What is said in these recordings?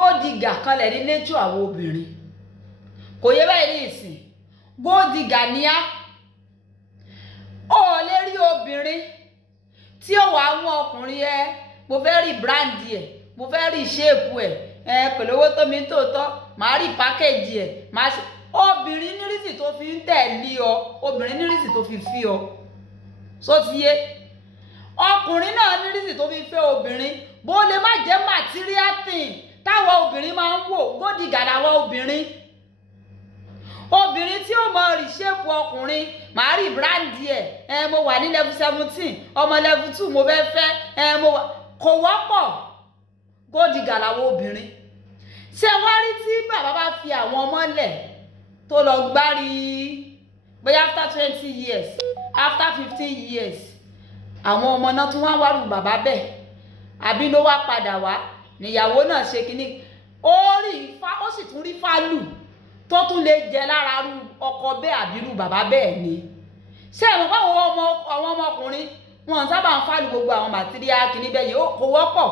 gold digger kanlẹ̀ ní nature àwọn obìnrin kò yẹ báyìí ní ìsìn gold digger ní á ó lè rí obìnrin tí ó wà mú ọkùnrin mo fẹ́ rí brand mo fẹ́ rí shape pẹ̀lú owó tó mi tòótọ́ màá rí package màá ṣe obìnrin nírísì tó fi ń tẹ̀lé ọ obìnrin nírísì tó fi fi ọ só ti yé ọkùnrin náà nírísì tó fi fẹ́ obìnrin bó lè má jẹ́ material thing táwọn obìnrin máa ń wò gold digger làwọn obìnrin tí ó mọ rìṣẹ́pù ọkùnrin màá rí bíráǹdì mo wà ní level 17 ọmọ level 2 mo fẹ́ mo wà kò wọ́pọ̀ gold digger làwọn obìnrin ṣé wá rí tí bàbá bá fi àwọn ọmọ lẹ̀ tó lọ gbárí bóyá after 20 years after 15 years àwọn ọmọ náà tún wá wárù bàbá bẹ́ẹ̀ àbí ló wá padà wá níyàwó náà ṣe kínní ó sì tún rí fálù tó tún lè jẹ lára rú ọkọ bẹ́ẹ̀ àbírú bàbá bẹ́ẹ̀ ni ṣé ẹ̀mọ́ àwọn ọmọkùnrin wọn sábà ń fálù gbogbo àwọn material kìíní bẹ́ẹ̀ yìí kò wọ́pọ̀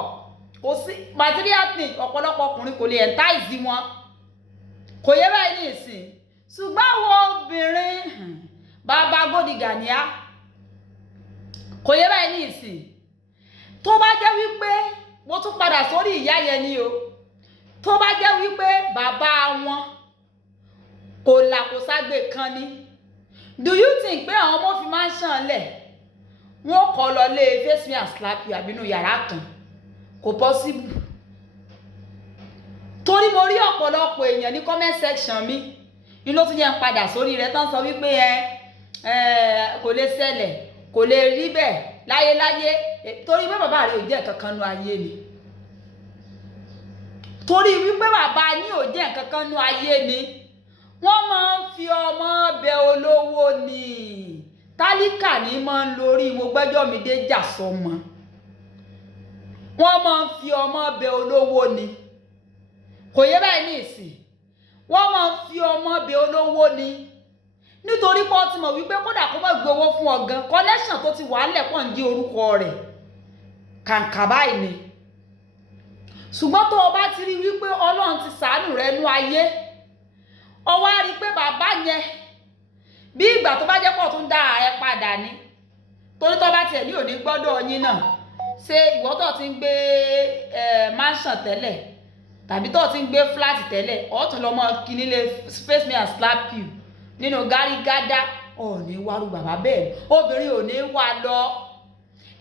kò sí material thing ọ̀pọ̀lọpọ̀ ọkùnrin kò lè entice wọn kò yẹ báyìí ní ìsìn ṣùgbọ́n àwọn obìnrin bàbá gold digger ni á kò yẹ báyìí ní ìsìn tó bá jẹ́ wípé mo tún padà sórí ìyá yẹn ni o tó bá jẹ́ wípé bàbá wọn kò là kò ságbe kan ni do you think pé àwọn ọmọ fi máa ń ṣàn lẹ̀ wọ́n kọ́ lọ lé face me and slap you àbínú yàrá kan kò possible torí mo rí ọ̀pọ̀lọpọ̀ èèyàn ní comment section mi ní ló tún yẹn padà sórí rẹ̀ tán sọ wípé kò lè ṣẹlẹ̀ kò lè rí bẹ́ẹ̀ láyéláyé torí pé bàbá rẹ̀ ò jẹ́ kankan nu ayé ni torí wípé bàbá yín ò jẹ́ kankan nu ayé ni wọ́n máa ń fi ọmọ bẹ olówó ni tálíkà ní máa ń lórí mo gbẹ́jọ́ mi dé jà sọmọ wọ́n máa ń fi ọmọ bẹ olówó ni kò yẹ báyìí ní ìsìn wọ́n máa ń fi ọmọ bẹ olówó ni nítorí pé ó ti mọ̀ wípé kódà kó má gbé owó fún ọ̀gán connection tó ti wà nílẹ̀ pọ̀ ń di orúkọ rẹ̀ kàǹkà báyìí ni ṣùgbọ́n tó o bá ti rí wípé ọlọ́run ti ṣàánú rẹ nú ayé o wá rí pé bàbá yẹn bí ìgbà tó bá jẹ́ pọ̀ tún dá ẹ padà ni torí tó bá tiẹ̀ ní òní gbọ́dọ̀ yín náà ṣé ìwọ tó ti ń gbé mansion tẹ́lẹ̀ tàbí tó ti ń gbé flat tẹ́lẹ̀ ọ̀tún lọ́mọ kí nílé face me and slap you nínú gárígádá ní wárú bàbá bẹ́ẹ̀ obìnrin ò ní wá lọ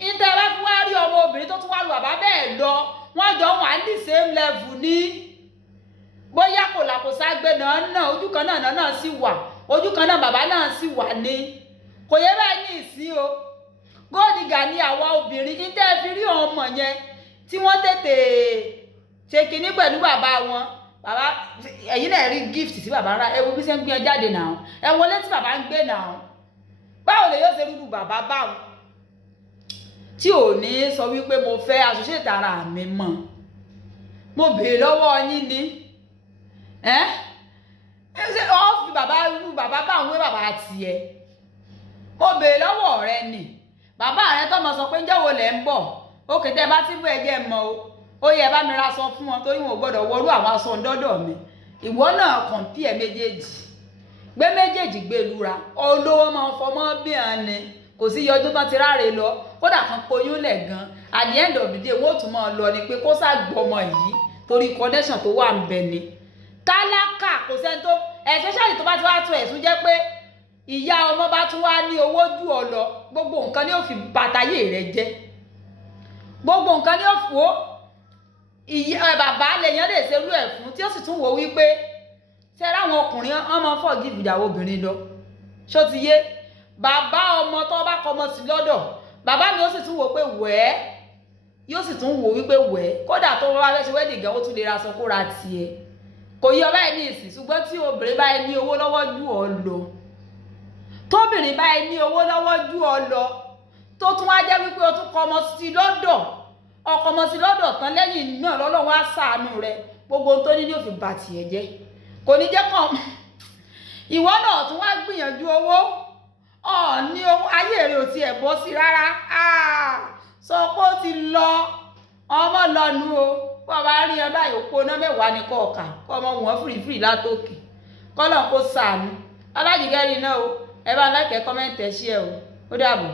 ìtẹ́ bá fún wá rí ọmọ obìnrin tó tún wárú bàbá bẹ́ẹ̀ lọ wọ́n jọ wà ní same level ní bóyá kò làkòsá gbé náà ojú kan náà sì wà ojú kan náà bàbá náà sì wà ní kò yẹ báyìí ní ìsín o gold digger ní àwa obìnrin ìtẹ́ fi rí ọmọ yẹn tí wọ́n tètè ṣe kinní pẹ̀lú bàbá wọn bàbá ẹ̀yin náà rí gift tí bàbá ń ra ẹ wo bí ṣe ń gbé ẹ jáde náà ẹ wọlé tí bàbá ń gbé náà báwo lè yóò ṣe rúdú bàbá báwo tí ò ní sọ wípé mo fẹ́ associate ara mi mọ́ mo béèrè lọ́wọ́ yín ni ṣe ọ́ fi bàbá báwọn wé bàbá tiẹ̀ mo béèrè lọ́wọ́ rẹ ni bàbá rẹ tó mọ sọ pé ǹjẹ́ wo lẹ̀ ń bọ̀ òkè tẹ́ bá ti bú ẹ̀jẹ̀ mọ́ o ó yẹ bá mi ra aṣọ fún wọn torí wọn ò gbọ́dọ̀ wọrú àwọn aṣọ ńdọ́dọ̀ mi ìwọ náà compare méjèèjì gbé méjèèjì gbé lura olówó máa ń fọmọ bí hàn ni kò sí yọjú tán ti ráre lọ kódà kan poyún lẹ̀ gan at the end of the day wọ́n tún máa lọ ni pé kó ṣàgbọ́mọ yìí torí connection tó wà ń bẹ ni tálákà kò sẹ́ni tó especially tó bá ti wá tó ẹ̀sùn jẹ́ pé ìyá ọmọ bá tún wá ní owó jù ọ lọ gbogbo nǹkan ni ó fi bàtàyè rẹ jẹ́ gbogbo nǹkan ni ó fò ó bàbá lèèyàn lè ṣerú ẹ̀ fún tí ó sì tún wò wípé ṣe ráwọn ọkùnrin ọmọ forgive ìyàwó obìnrin lọ ṣó ti yé bàbá ọmọ tó bá kọmọ sí lọ́dọ̀ bàbá mi ó sì tún wò pé wẹ́ẹ́ yóò sì tún wò wípé wẹ́ẹ́ kódà tó wọ́n bá fẹ́ ṣe wedding gan ó tún lè ra aṣọ kó ra tiẹ̀ kò yí ọba ẹ̀ ní ìsìn ṣùgbọ́n tí obìnrin bá ní owó lọ́wọ́ jù ọ lọ tóbìnrin bá ní owó lọ́wọ́ jù ọ lọ tó tún wá jẹ́ wípé o tún kọmọ sí lọ́dọ̀ ọkọ ọmọ sí lọ́dọ̀ tán lẹ́yìn náà lọ́lọ́run á ṣàánú rẹ gbogbo tó ní òfin bá tiẹ̀ jẹ́ kò ní jẹ́ kàn ìwọ náà tún wá gbìyànjú owó ní owó ayé rẹ ò tiẹ̀ bọ́ sí rárá sọ pé ó ti lọ ọmọ lọ́nu o bọ́ bá rí ọ báyìí òpó náà mẹ́wàá ní kọ̀ọ̀kà kọ́ ọmọ wọn fìrìfìrì látòkè kọ́lọ̀ kó sàánú alájìgẹ́rì náà o ẹ bá láìkẹ́ kọ́mẹ́ǹtì ẹ̀ ṣí ẹ o ó dàbọ̀.